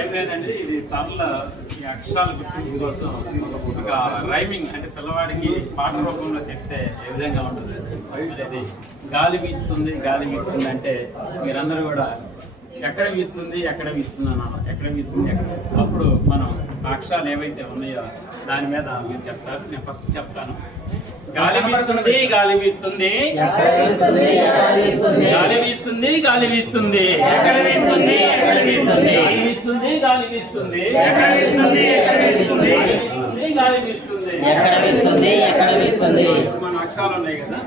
ఏం లేదండి, ఇది తరల ఈ అక్షరాల గుర్తింపు కోసం ఒక రైమింగ్ అంటే పిల్లవాడికి పాట రూపంలో చెప్తే ఏ విధంగా ఉంటుంది. అది గాలి వీస్తుంది గాలి వీస్తుంది అంటే మీరందరూ కూడా ఎక్కడ వీస్తుంది ఎక్కడ వీస్తుంది అన్నాను, ఎక్కడ వీస్తుంది ఎక్కడ. అప్పుడు మనం అక్షరాలు ఏవైతే ఉన్నాయో దాని మీద మీరు చెప్తారు. నేను ఫస్ట్ చెప్తాను. గాలి వీస్తుంది గాలి వీస్తుంది గాలి వీస్తుంది గాలి వీస్తుంది ఎక్కడ వీస్తుంది ఎక్కడ వీస్తుంది గాలి వీస్తుంది గాలి వీస్తుంది ఎక్కడ వీస్తుంది ఎక్కడ వీస్తుంది గాలి వీస్తుంది ఎక్కడ వీస్తుంది ఎక్కడ వీస్తుంది. మన అక్షరాలు ఉన్నాయి కదా,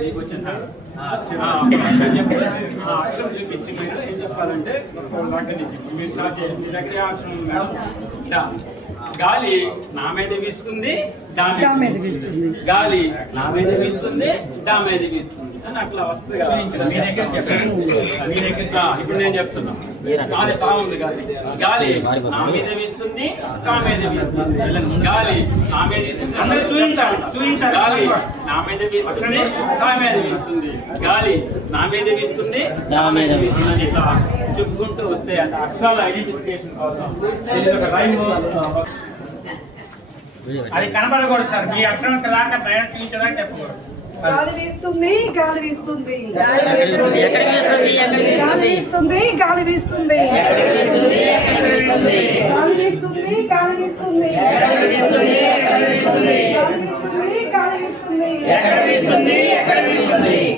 మీకు వచ్చిన అక్షరం చూపించి మీరు ఏం చెప్పాలంటే వాటి నుంచి మీరు స్టార్ట్ చేయండి. మీరు ఎక్కడ అక్షరం మేడం? గాలి నా మీద వీస్తుంది డా మీద వీస్తుంది, గాలి నా మీద వీస్తుంది డా మీద వీస్తుంది అని అట్లా వస్తుంది. ఇప్పుడు నేను చెప్తున్నా, గాలి బాగుంది. గాలి గాలి నా మీద వీస్తుంది డా మీద వీస్తుంది, గాలి నా మీద వీస్తుంది. అందరూ చూపించాలి చూపించాలి. గాలి నా మీద వీస్తుంది డా మీద వీస్తుంది, గాలి నా మీద వీస్తుంది డా మీద వీస్తుంది. ఇట్లా చెప్పుకుంటూ వస్తే అంటే అక్షరాల ఐడెంటిఫికేషన్ కోసం ఒక రైమ్ అది కనబడకూడదు సార్. మీ అక్షరం దాకా ప్రయాణం చూపించేదాకా చెప్పకూడదు. గాలి వీస్తుంది గాలి వీస్తుంది గాలి వీస్తుంది గాలి వీస్తుంది గాలి వీస్తుంది గాలి వీస్తుంది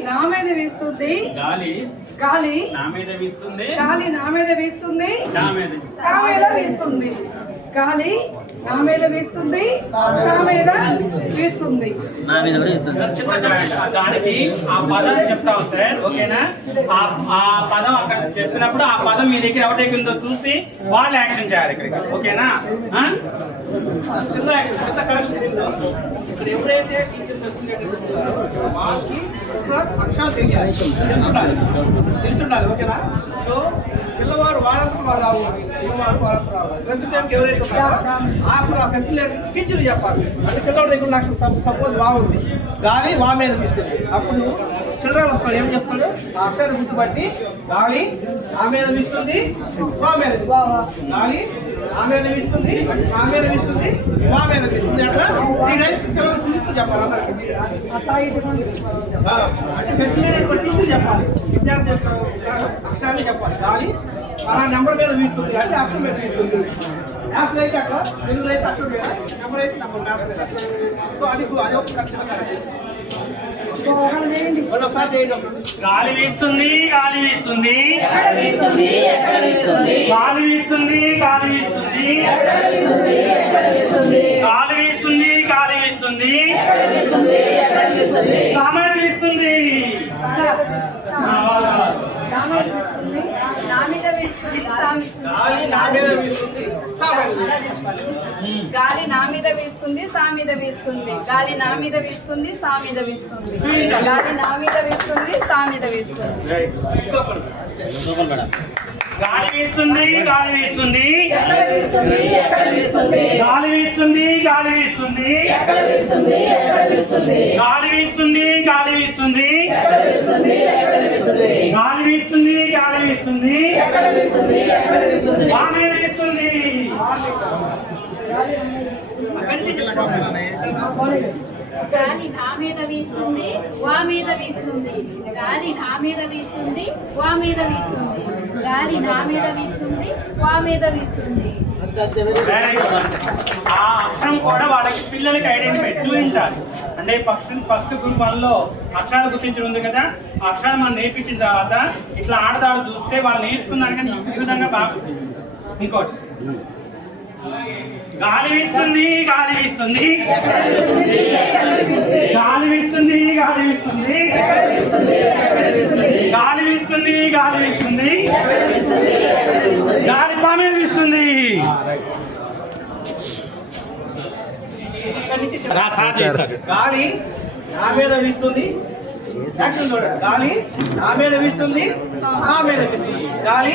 నా మీద వీస్తుంది గాలి గాలి నా మీద వీస్తుంది గాలి నా మీద వీస్తుంది నా మీద వీస్తుంది గాలి నా మీద వీస్తుంది నా మీద వీస్తుంది నా మీద వీస్తుంది. దానికి ఆ పదం చెప్తాము సార్, ఓకేనా? ఆ పదం అక్కడ చెప్పినప్పుడు ఆ పదం మీ దగ్గర ఎవరి దగ్గర ఉందో చూసి వాళ్ళు యాక్షన్ చేయాలి ఇక్కడికి, ఓకేనా? చిన్న యాక్షన్, చిన్న కరెక్షన్. ఇక్కడ ఎవరైతే టీచర్ వాళ్ళకి అక్షరాలు తెలియాలి, తెలుసుండాలి, ఓకేనా? సో పిల్లవాడు వారంతా వాళ్ళు రావాలి, పిల్లవాడు వారంతా రావాలి. ప్రెసిడెంట్ ఎవరైతే ఉన్నారో అప్పుడు ఆ ప్రెసిడెంట్ టీచర్ చెప్పాలి. అంటే పిల్లవాడి దగ్గర నాకు సపోజ్ బాగుంది, గాలి వా మీద వీస్తుంది. అప్పుడు చిల్డ్రన్ వస్తాడు, ఏం చెప్తాడు? ఆ అక్షరాన్ని గుర్తుపట్టి గాలి ఆ మీద వీస్తుంది వా మీద, గాలి ఆ మీద వీస్తుంది ఆ మీద వీస్తుంది వా మీద వీస్తుంది. అట్లా 3 టైమ్స్ పిల్లలు చూస్తూ చెప్పాలి అందరికి. అంటే ఫెసిలిటీ టీచర్ చెప్పాలి, విద్యార్థి అక్షరాన్ని చెప్పాలి. గాలి అలా నెంబర్ మీద వీస్తుంది అంటే అక్షరం మీద వీస్తుంది. మ్యాథ్స్ అయితే అట్లా, తెలుగులో అయితే అక్షరం మీద, నెంబర్ అయితే నెంబర్ మ్యాథ్స్ మీద. సో అది ఒక ఖచ్చితంగా గాలి వీస్తుంది గాలి వీస్తుంది గాలి వీస్తుంది గాలి వీస్తుంది గాలి వీస్తుంది గాలి వీస్తుంది గాలి వీస్తుంది సామాన్ వీస్తుంది గాలి నా మీద వీస్తుంది సా మీద వీస్తుంది గాలి నా మీద వీస్తుంది సా మీద వీస్తుంది గాలి నా మీద వీస్తుంది సా మీద వీస్తుంది. గాలి వీస్తుంది గాలి వీస్తుంది గాలి వీస్తుంది గాలి వీస్తుంది గాలి వీస్తుంది గాలి వీస్తుంది గాలి వీస్తుంది గాలి వీస్తుంది గాలి వీస్తుంది. గాలి నా మీద వీస్తుంది వా మీద వీస్తుంది గాలి నా మీద వీస్తుంది వా మీద వీస్తుంది గాలి నా మీద వీస్తుంది వా మీద వీస్తుంది. ఆ అక్షరం కూడా వాళ్ళకి పిల్లలకి ఐడెంటిఫై చూపించాలి. అంటే ఫస్ట్ గ్రూప్ 1లో అక్షరాలు గుర్తించడం ఉంది కదా, ఆ అక్షరాలు మనం నేర్పించిన తర్వాత ఇట్లా ఆడదారు చూస్తే వాళ్ళు నేర్చుకున్నారు కానీ ఈ విధంగా బాగా. ఇంకోటి గాలి వీస్తుంది గాలి వీస్తుంది గాలి వీస్తుంది గాలి వీస్తుంది గాలి వీస్తుంది గాలి వీస్తుంది గాలి పా మీద వీస్తుంది. గాలి నా మీద వీస్తుంది, యాక్షన్ చూడండి. గాలి నా మీద వీస్తుంది నా మీద వీస్తుంది గాలి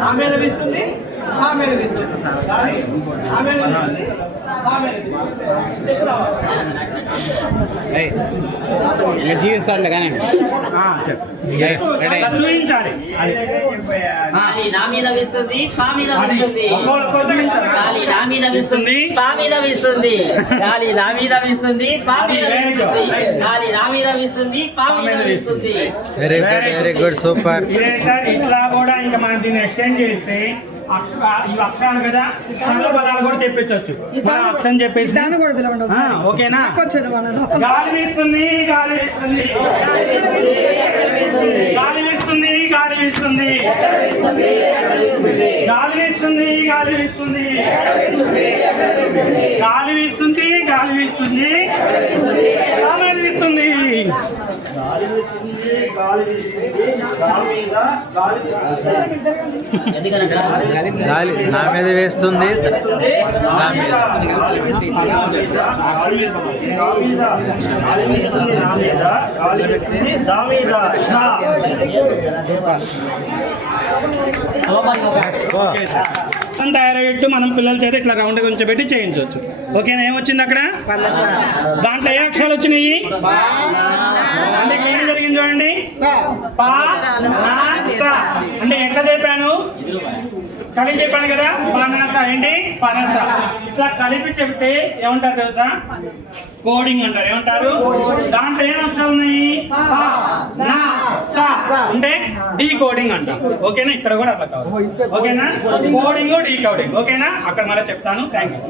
నా మీద వీస్తుంది నా మీద వీస్తుంది గాలి నా మీద వీస్తుంది నా మీద జీవిస్తాడులే కానీ చూపించాలి. గాలి నా మీద వీస్తుంది పా మీద వీస్తుంది గాలి నా మీద వీస్తుంది పా మీద వీస్తుంది గాలి నా మీద వీస్తుంది పా మీద వీస్తుంది గాలి నా మీద వీస్తుంది పా మీద వీస్తుంది వెరీ గుడ్ సూపర్. ఇదే సార్ ఇట్లా కూడా ఇంకా మనం దీన్ని ఎక్స్టెండ్ చేస్తే ఇవి అక్షరాలు కదా సరళ పదాలు కూడా చెప్పించవచ్చు అక్షరం చెప్పేసి దాన్ని కూడా పిలవండి ఒకసారి. ఓకేనా వచ్చాడు వాళ్ళ గాలి వీస్తుంది గాలి వీస్తుంది గాలి వీస్తుంది గాలి వీస్తుంది గాలి వీస్తుంది గాలి వీస్తుంది గాలి వీస్తుంది గాలి వీస్తుంది గాలి వీస్తుంది ఎందుకనగా గాలి నా మీద వేస్తుంది నా మీద ఓ. తయారయ్యేట్టు మనం పిల్లల చేత ఇట్లా రౌండ్ ఉంచబెట్టి చేయించవచ్చు. ఓకేనా? ఏమొచ్చింది అక్కడ? దాంట్లో ఏ అక్షరాలు వచ్చినాయి? అంటే ఏం జరిగింది చూడండి. పా నా సా అంటే ఎట్లా చెప్పాను? కలిపి చెప్పాను కదా. పనస ఏంటి? పనస. ఇట్లా కలిపి చెప్తే ఏమంటారు తెలుసా? కోడింగ్ అంటారు. ఏమంటారు? దాంట్లో ఏం అక్షరాలు ఉన్నాయి? పా నా సా అంటే డీ కోడింగ్ అంటాం. ఓకేనా? ఇక్కడ కూడా అట్లా కావాలి. ఓకేనా? Coding decoding. ఓకేనా? అక్కడ మళ్ళీ చెప్తాను. Thank you.